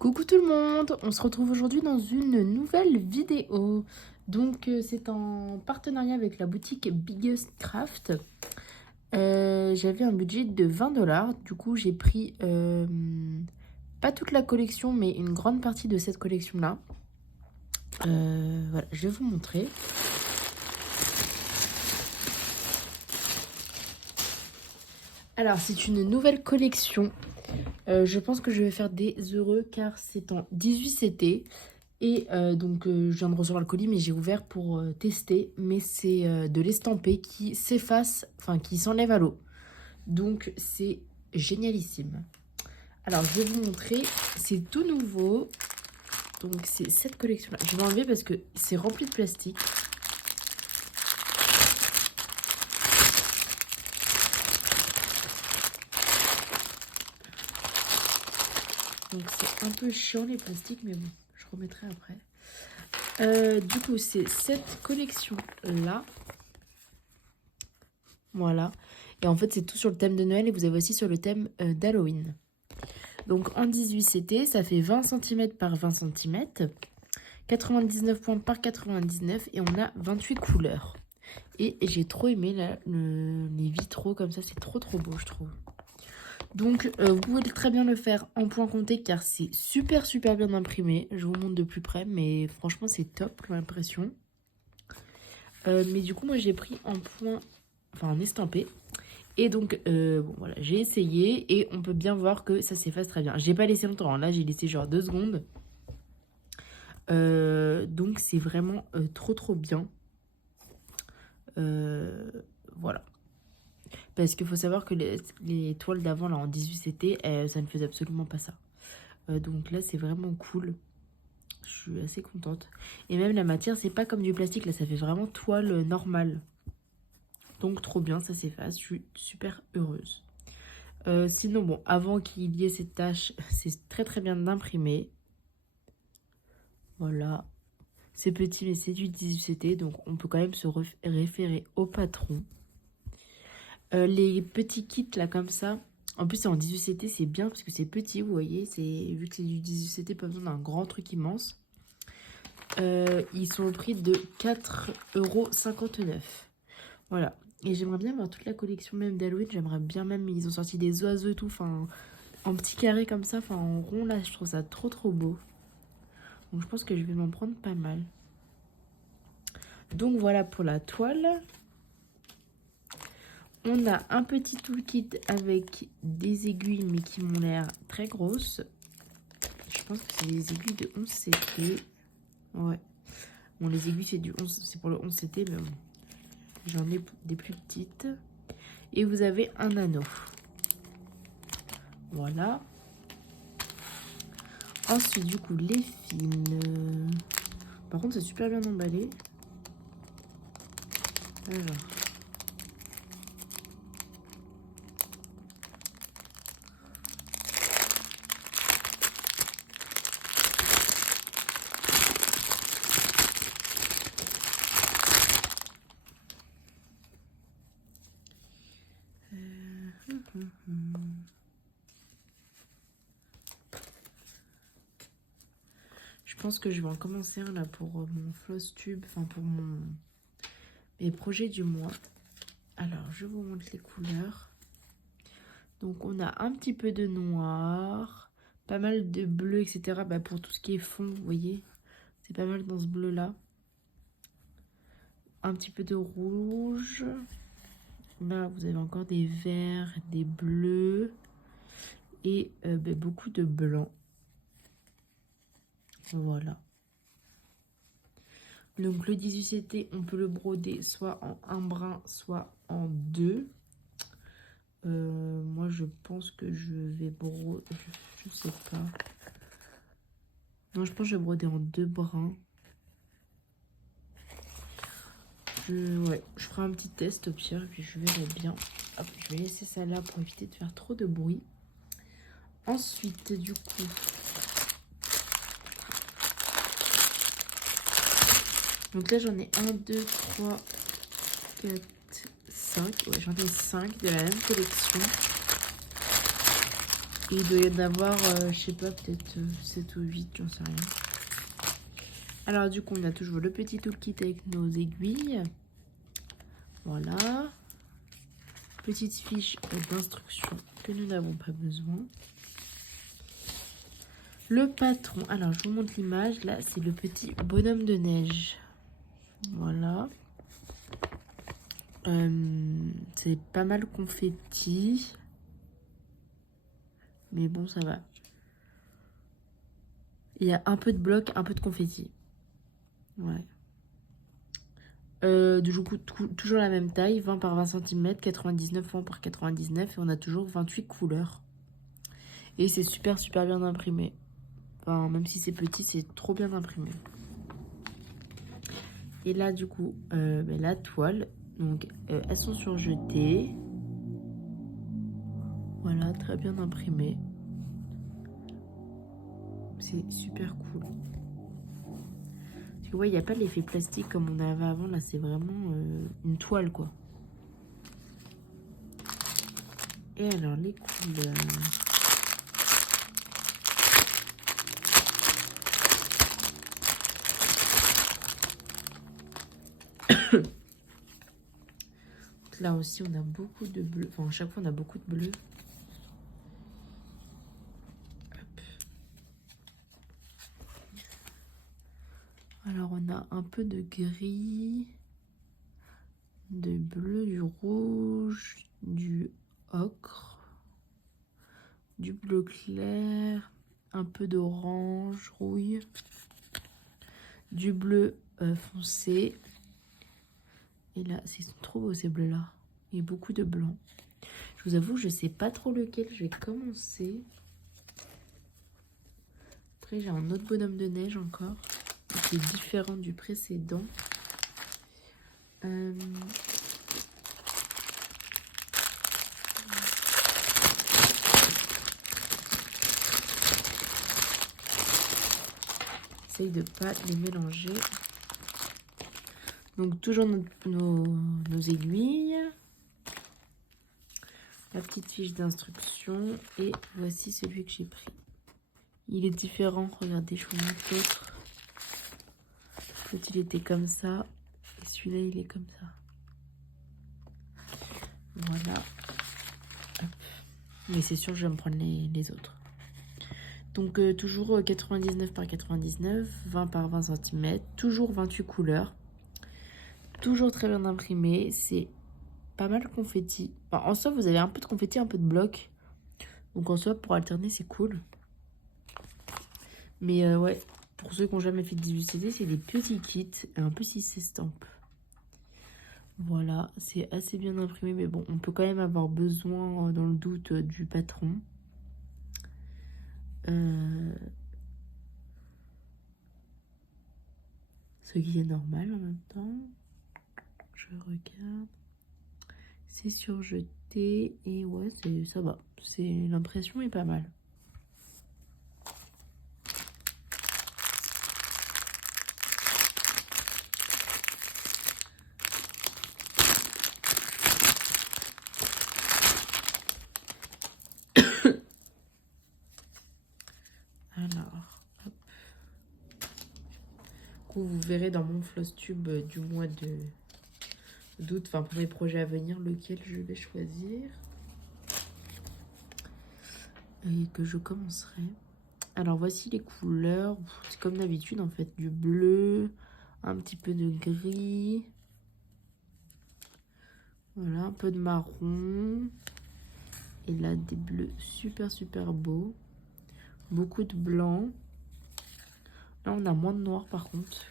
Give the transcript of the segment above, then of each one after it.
Coucou tout le monde, on se retrouve aujourd'hui dans une nouvelle vidéo. Donc c'est en partenariat avec la boutique Biggest Craft. J'avais un budget de 20 $, du coup j'ai pris pas toute la collection mais une grande partie de cette collection-là. Voilà, je vais vous montrer. Alors c'est une nouvelle collection. Je pense que je vais faire des heureux car c'est en 18CT. Et donc je viens de recevoir le colis mais j'ai ouvert pour tester. Mais c'est de l'estampé qui s'efface, enfin qui s'enlève à l'eau. Donc c'est génialissime. Alors je vais vous montrer, c'est tout nouveau. Donc c'est cette collection là. Je vais enlever parce que c'est rempli de plastique. Donc c'est un peu chiant les plastiques mais bon, je remettrai après. Du coup c'est cette collection là. Voilà. Et en fait, c'est tout sur le thème de Noël et vous avez aussi sur le thème d'Halloween. Donc en 18CT, ça fait 20 cm par 20 cm, 99 points par 99 et on a 28 couleurs. Et j'ai trop aimé là, les vitraux comme ça, c'est trop beau je trouve. Donc vous pouvez très bien le faire en point compté car c'est super bien imprimé. Je vous montre de plus près mais franchement c'est top l'impression. Mais du coup moi j'ai pris en point, enfin en estampé. Et donc, bon, voilà, j'ai essayé et on peut bien voir que ça s'efface très bien. J'ai pas laissé longtemps, hein. Là j'ai laissé genre 2 secondes. Donc c'est vraiment trop bien. Voilà. Parce qu'il faut savoir que les toiles d'avant, là en 18CT, ça ne faisait absolument pas ça. Donc là c'est vraiment cool. Je suis assez contente. Et même la matière, c'est pas comme du plastique, là ça fait vraiment toile normale. Donc trop bien, ça s'efface, je suis super heureuse. Sinon, bon, avant qu'il y ait cette tâche, c'est très bien d'imprimer. Voilà. C'est petit, mais c'est du 18CT, donc on peut quand même se référer au patron. Les petits kits, là, comme ça, en plus, c'est en 18CT, c'est bien parce que c'est petit, vous voyez. Vu que c'est du 18CT, pas besoin d'un grand truc immense. Ils sont au prix de 4,59 €. Voilà. Et j'aimerais bien voir toute la collection même d'Halloween. J'aimerais bien même, ils ont sorti des oiseaux et tout, enfin... En petit carré comme ça, enfin en rond là, je trouve ça trop beau. Donc je pense que je vais m'en prendre pas mal. Donc voilà pour la toile. On a un petit toolkit avec des aiguilles mais qui m'ont l'air très grosses. Je pense que c'est des aiguilles de 11CT. Ouais. Bon les aiguilles c'est pour le 11CT mais bon. J'en ai des plus petites. Et vous avez un anneau. Voilà. Ensuite, du coup, les fines. Par contre, c'est super bien emballé. Alors. Je pense que je vais en commencer un là pour mon floss tube, enfin pour mes projets du mois. Alors, je vous montre les couleurs. Donc, on a un petit peu de noir, pas mal de bleu, etc. Bah, pour tout ce qui est fond, vous voyez, c'est pas mal dans ce bleu-là. Un petit peu de rouge. Là, vous avez encore des verts, des bleus et bah, beaucoup de blanc. Voilà. Donc le 18CT, on peut le broder soit en un brin, soit en deux. Moi, je pense que je vais broder... Je sais pas. Non, je pense que je vais broder en 2 brins. Ouais, je ferai un petit test au pire, et puis je verrai bien. Hop, je vais laisser ça là pour éviter de faire trop de bruit. Ensuite, du coup... Donc là, j'en ai 1, 2, 3, 4, 5. Ouais, j'en ai 5 de la même collection. Et il doit y en avoir, je sais pas, peut-être 7 ou 8, j'en sais rien. Alors du coup, on a toujours le petit toolkit avec nos aiguilles. Voilà. Petite fiche d'instruction que nous n'avons pas besoin. Le patron. Alors, je vous montre l'image. Là, c'est le petit bonhomme de neige. Voilà. C'est pas mal confetti. Mais bon, ça va. Il y a un peu de bloc, un peu de confetti. Ouais. Du coup, toujours la même taille, 20 par 20 cm, 99 francs par 99. Et on a toujours 28 couleurs. Et c'est super, super bien imprimé. Enfin, même si c'est petit, c'est trop bien imprimé. Et là, du coup, la toile. Donc, elles sont surjetées. Voilà, très bien imprimé. C'est super cool. Tu vois, il n'y a pas l'effet plastique comme on avait avant. Là, c'est vraiment une toile, quoi. Et alors, les couleurs... Là aussi, on a beaucoup de bleu. Enfin, à chaque fois, on a beaucoup de bleu. Hop. Alors, on a un peu de gris, de bleu, du rouge, du ocre, du bleu clair, un peu d'orange, rouille, du bleu foncé. Et là, c'est trop beau ces bleus-là. Et beaucoup de blanc. Je vous avoue, je sais pas trop lequel je vais commencer. Après, j'ai un autre bonhomme de neige encore, qui est différent du précédent. Essaye de pas les mélanger. Donc toujours nos aiguilles. La petite fiche d'instruction. Et voici celui que j'ai pris. Il est différent. Regardez, je vous montre l'autre. L'autre, il était comme ça. Et celui-là, il est comme ça. Voilà. Hop. Mais c'est sûr, je vais me prendre les autres. Donc toujours 99 par 99, 20 par 20 cm, toujours 28 couleurs, toujours très bien imprimé, c'est pas mal confetti. Enfin, en soi, vous avez un peu de confetti, un peu de bloc, donc en soi, pour alterner, c'est cool. Mais ouais, pour ceux qui n'ont jamais fait de 18CD, c'est des petits kits et un petit estampes. Voilà, c'est assez bien imprimé, mais bon, on peut quand même avoir besoin, dans le doute, du patron. Ce qui est normal en même temps. Je regarde. C'est surjeté et ouais, ça va. L'impression est pas mal. Alors, hop. Du coup, vous verrez dans mon Flosstube du mois d'août, enfin pour mes projets à venir, lequel je vais choisir et que je commencerai. Alors voici les couleurs. C'est comme d'habitude en fait, du bleu, un petit peu de gris, voilà, un peu de marron. Et là, des bleus super super beaux. Beaucoup de blanc. Là, on a moins de noir par contre.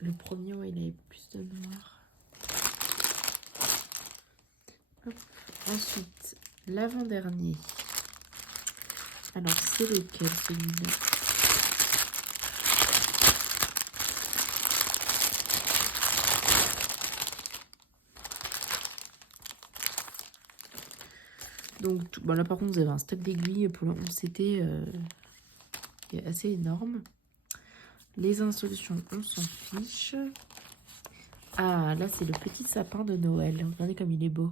Le premier, ouais, il avait plus de noir. Hop. Ensuite, l'avant-dernier. Alors, c'est lequel celui-là? Donc, bon, là par contre, vous avez un stock d'aiguilles pour le 11CT qui est assez énorme. Les instructions, on s'en fiche. Ah, là, c'est le petit sapin de Noël. Regardez comme il est beau.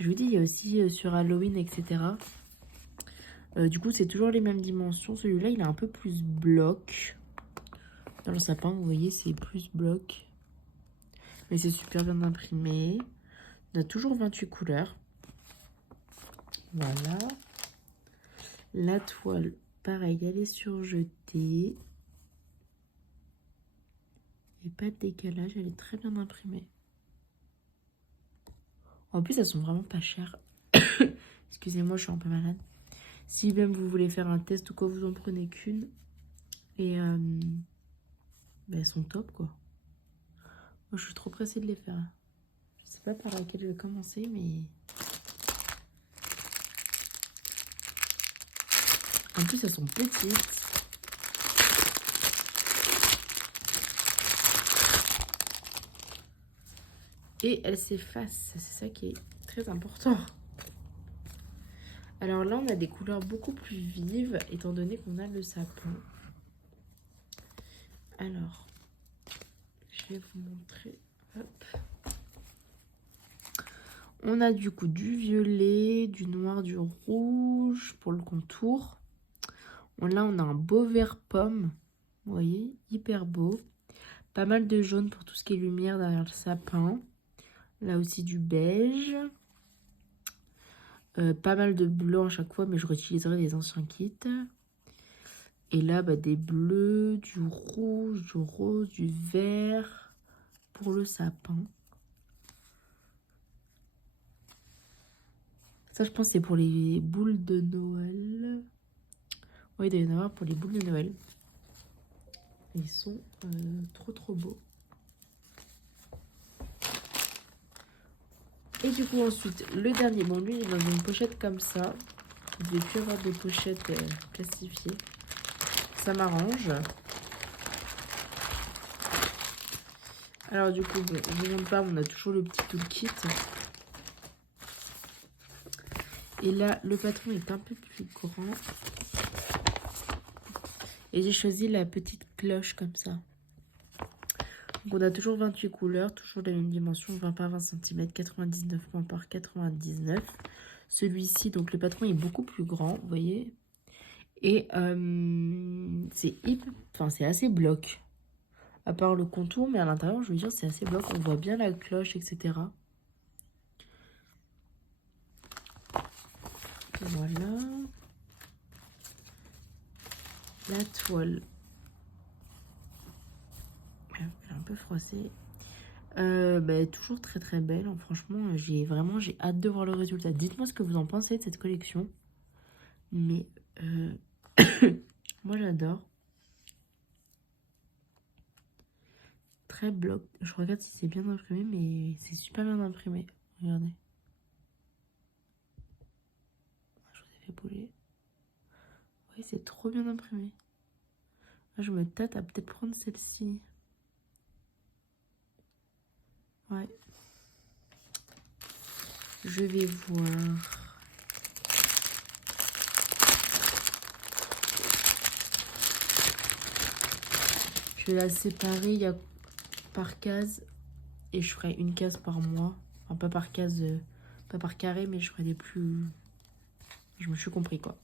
Je vous dis, il y a aussi sur Halloween, etc. Du coup, c'est toujours les mêmes dimensions. Celui-là, il est un peu plus bloc. Dans le sapin, vous voyez, c'est plus bloc. Mais c'est super bien imprimé. On a toujours 28 couleurs. Voilà. La toile, pareil, elle est surjetée. Et pas de décalage, elle est très bien imprimée. En plus, elles sont vraiment pas chères. Excusez-moi, je suis un peu malade. Si même vous voulez faire un test ou quoi, vous en prenez qu'une. Et ben, elles sont top, quoi. Moi, je suis trop pressée de les faire. Je sais pas par laquelle je vais commencer, mais... En plus, elles sont petites. Et elles s'effacent. C'est ça qui est très important. Alors là, on a des couleurs beaucoup plus vives, étant donné qu'on a le sapin. Alors, je vais vous montrer. Hop. On a du coup du violet, du noir, du rouge pour le contour. Là, on a un beau vert pomme. Vous voyez, hyper beau. Pas mal de jaune pour tout ce qui est lumière derrière le sapin. Là aussi du beige. Pas mal de bleu à chaque fois, mais je réutiliserai les anciens kits. Et là, bah, des bleus, du rouge, du rose, du vert pour le sapin. Ça, je pense, c'est pour les boules de Noël. Oui, il doit y en avoir pour les boules de Noël. Ils sont trop beaux. Et du coup, ensuite, le dernier. Bon, lui, il est dans une pochette comme ça. Vous devez plus avoir des pochettes plastifiées. Ça m'arrange. Alors, du coup, bon, je ne montre pas, on a toujours le petit toolkit. Et là, le patron est un peu plus grand. Et j'ai choisi la petite cloche comme ça. Donc on a toujours 28 couleurs, toujours la même dimension, 20 par 20 cm, 99 points par 99. Celui-ci, donc le patron est beaucoup plus grand, vous voyez. Et c'est assez bloc. À part le contour, mais à l'intérieur, je veux dire, c'est assez bloc. On voit bien la cloche, etc. Voilà. La toile. Elle est un peu froissée. Bah, toujours très belle, hein. Franchement, j'ai hâte de voir le résultat. Dites-moi ce que vous en pensez de cette collection. Mais moi j'adore. Très bloc. Je regarde si c'est bien imprimé, mais c'est super bien imprimé. Regardez. Je vous ai fait bouger. Oui, c'est trop bien imprimé. Là, je me tâte à peut-être prendre celle-ci. Ouais. Je vais voir. Je vais la séparer par case. Et je ferai une case par mois. Enfin, pas par case, pas par carré, mais je ferai des plus... Je me suis compris, quoi.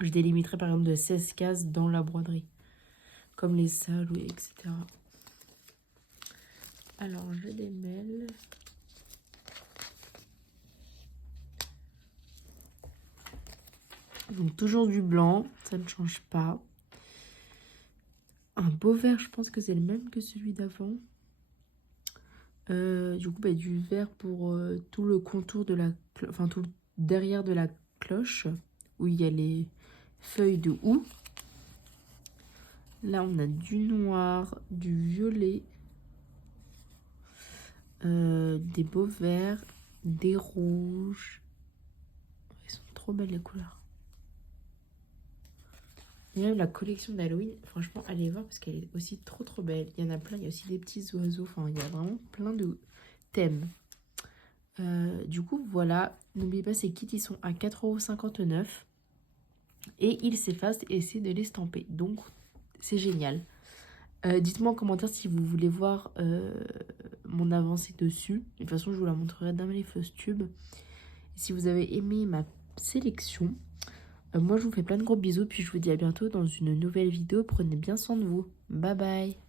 Je délimiterai par exemple de 16 cases dans la broderie. Comme les salles, etc. Alors, je démêle. Donc, toujours du blanc. Ça ne change pas. Un beau vert, je pense que c'est le même que celui d'avant. Du coup, bah, du vert pour tout le contour de la... Enfin, tout le derrière de la cloche. Où il y a les feuilles de houx. Là, on a du noir, du violet, des beaux verts, des rouges. Ils sont trop belles les couleurs. Et même la collection d'Halloween, franchement, allez voir parce qu'elle est aussi trop belle. Il y en a plein, il y a aussi des petits oiseaux. Enfin, il y a vraiment plein de thèmes. Du coup, voilà. N'oubliez pas, ces kits, ils sont à 4,59 €. Et ils s'effacent et c'est de l'estamper. Donc, c'est génial. Dites-moi en commentaire si vous voulez voir mon avancée dessus. De toute façon, je vous la montrerai dans les fausses tubes. Et si vous avez aimé ma sélection, moi je vous fais plein de gros bisous. Puis je vous dis à bientôt dans une nouvelle vidéo. Prenez bien soin de vous. Bye bye.